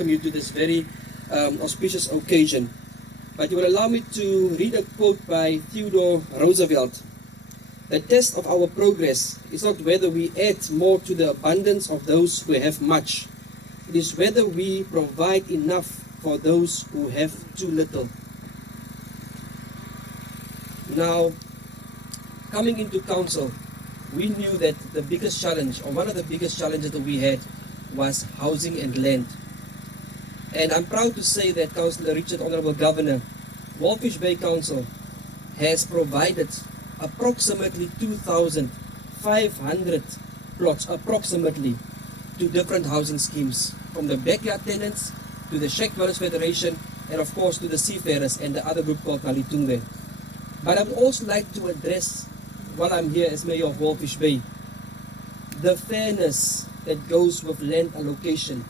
welcome you to this very auspicious occasion. But you will allow me to read a quote by Theodore Roosevelt. The test of our progress is not whether we add more to the abundance of those who have much. It is whether we provide enough for those who have too little. Now, coming into council, we knew that the biggest challenge, or one of the biggest challenges that we had, was housing and land. And I'm proud to say that Councillor Richard, Honourable Governor, Walvis Bay Council has provided approximately 2,500 plots, approximately, to different housing schemes, from the backyard tenants to the Shack Dwellers Federation, and of course to the Seafarers and the other group called Nalitungwe. But I would also like to address, while I'm here as Mayor of Walvis Bay, the fairness that goes with land allocation.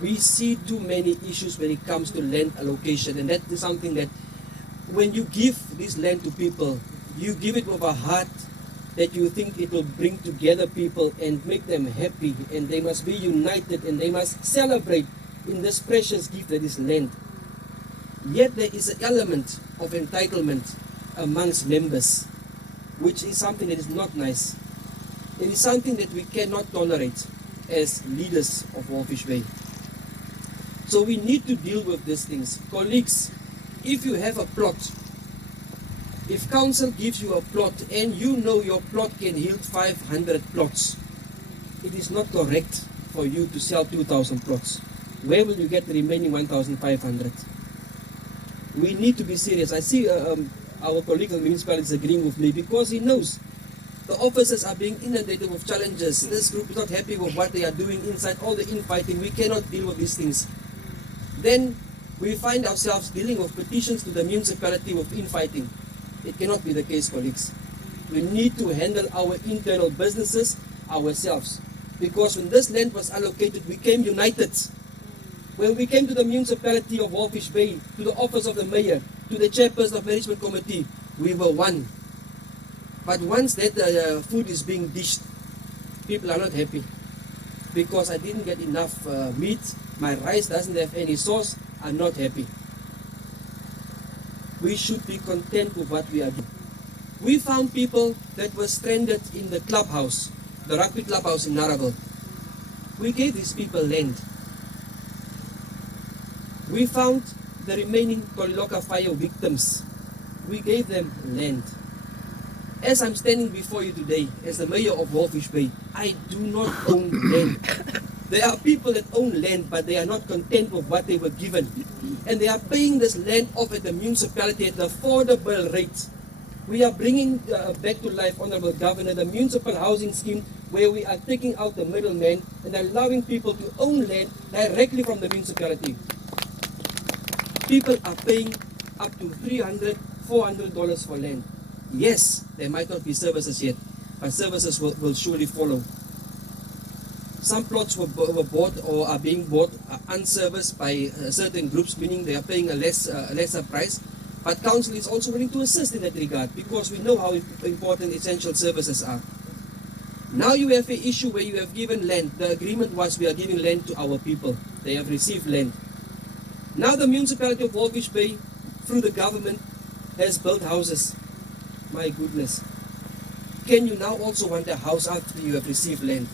We see too many issues when it comes to land allocation, and that is something that when you give this land to people, you give it with a heart that you think it will bring together people and make them happy, and they must be united and they must celebrate in this precious gift that is land. Yet there is an element of entitlement amongst members, which is something that is not nice. It is something that we cannot tolerate as leaders of Walvis Bay. So we need to deal with these things. Colleagues, if you have a plot, if council gives you a plot and you know your plot can yield 500 plots, it is not correct for you to sell 2,000 plots. Where will you get the remaining 1,500? We need to be serious. I see our colleague in the municipality is agreeing with me because he knows the officers are being inundated with challenges. This group is not happy with what they are doing inside, all the infighting. We cannot deal with these things. Then we find ourselves dealing with petitions to the municipality with infighting. It cannot be the case, colleagues. We need to handle our internal businesses ourselves. Because when this land was allocated, we came united. When we came to the municipality of Walvis Bay, to the office of the mayor, to the chairperson of management committee, we were one. But once that food is being dished, people are not happy. Because I didn't get enough meat, my rice doesn't have any sauce, I'm not happy. We should be content with what we are doing. We found people that were stranded in the clubhouse, the rugby clubhouse in Naravel. We gave these people land. We found the remaining Koliloka fire victims. We gave them land. As I'm standing before you today, as the mayor of Walvis Bay, I do not own land. There are people that own land, but they are not content with what they were given. And they are paying this land off at the municipality at an affordable rate. We are bringing back to life, Honourable Governor, the municipal housing scheme where we are taking out the middleman and allowing people to own land directly from the municipality. People are paying up to $300, $400 for land. Yes, there might not be services yet, but services will surely follow. Some plots were bought or are being bought unserviced by certain groups, meaning they are paying a lesser price. But council is also willing to assist in that regard because we know how important essential services are. Now you have an issue where you have given land. The agreement was we are giving land to our people. They have received land. Now the municipality of Walvis Bay, through the government, has built houses. My goodness. Can you now also want a house after you have received land?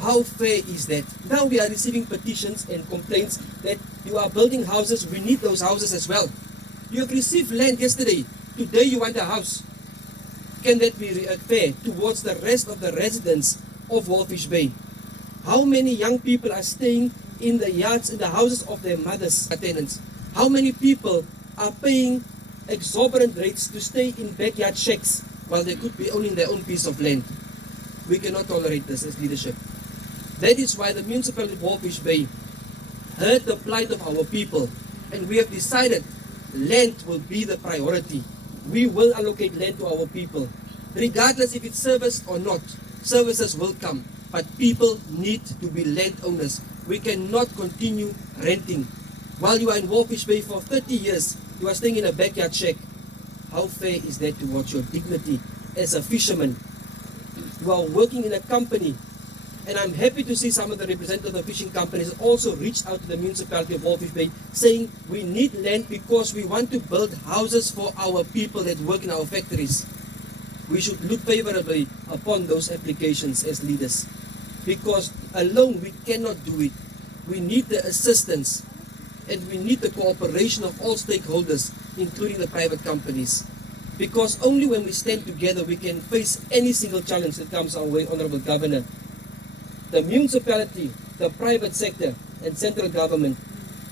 How fair is that? Now we are receiving petitions and complaints that you are building houses, we need those houses as well. You have received land yesterday, today you want a house. Can that be fair towards the rest of the residents of Walvis Bay? How many young people are staying in the yards, in the houses of their mothers, tenants? How many people are paying exorbitant rates to stay in backyard shacks while they could be owning their own piece of land? We cannot tolerate this as leadership. That is why the municipality of Walvis Bay heard the plight of our people, and we have decided land will be the priority. We will allocate land to our people. Regardless if it's serviced or not, services will come, but people need to be landowners. We cannot continue renting. While you are in Walvis Bay for 30 years, you are staying in a backyard shack. How fair is that towards your dignity as a fisherman? You are working in a company And I'm happy to see some of the representatives of fishing companies also reached out to the municipality of Walvis Bay saying we need land because we want to build houses for our people that work in our factories. We should look favorably upon those applications as leaders, because alone we cannot do it. We need the assistance and we need the cooperation of all stakeholders, including the private companies. Because only when we stand together we can face any single challenge that comes our way, Honourable Governor. The municipality, the private sector and central government,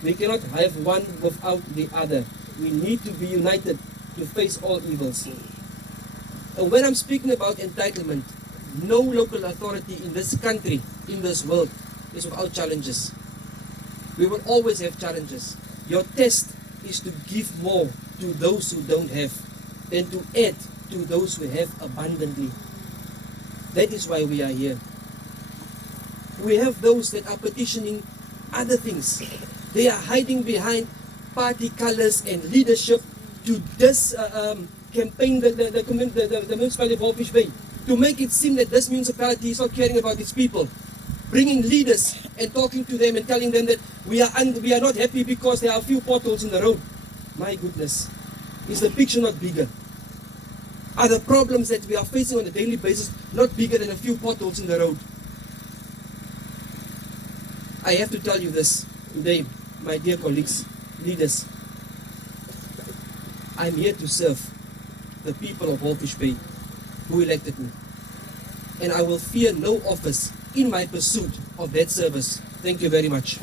we cannot have one without the other. We need to be united to face all evils. And when I'm speaking about entitlement, no local authority in this country, in this world, is without challenges. We will always have challenges. Your test is to give more to those who don't have than to add to those who have abundantly. That is why we are here. We have those that are petitioning other things. They are hiding behind party colors and leadership to campaign the municipality of Walvis Bay, to make it seem that this municipality is not caring about its people, bringing leaders and talking to them and telling them that we are not happy because there are a few potholes in the road. My goodness, is the picture not bigger? Are the problems that we are facing on a daily basis not bigger than a few potholes in the road? I have to tell you this today, my dear colleagues, leaders. I'm here to serve the people of Walvis Bay who elected me. And I will fear no office in my pursuit of that service. Thank you very much.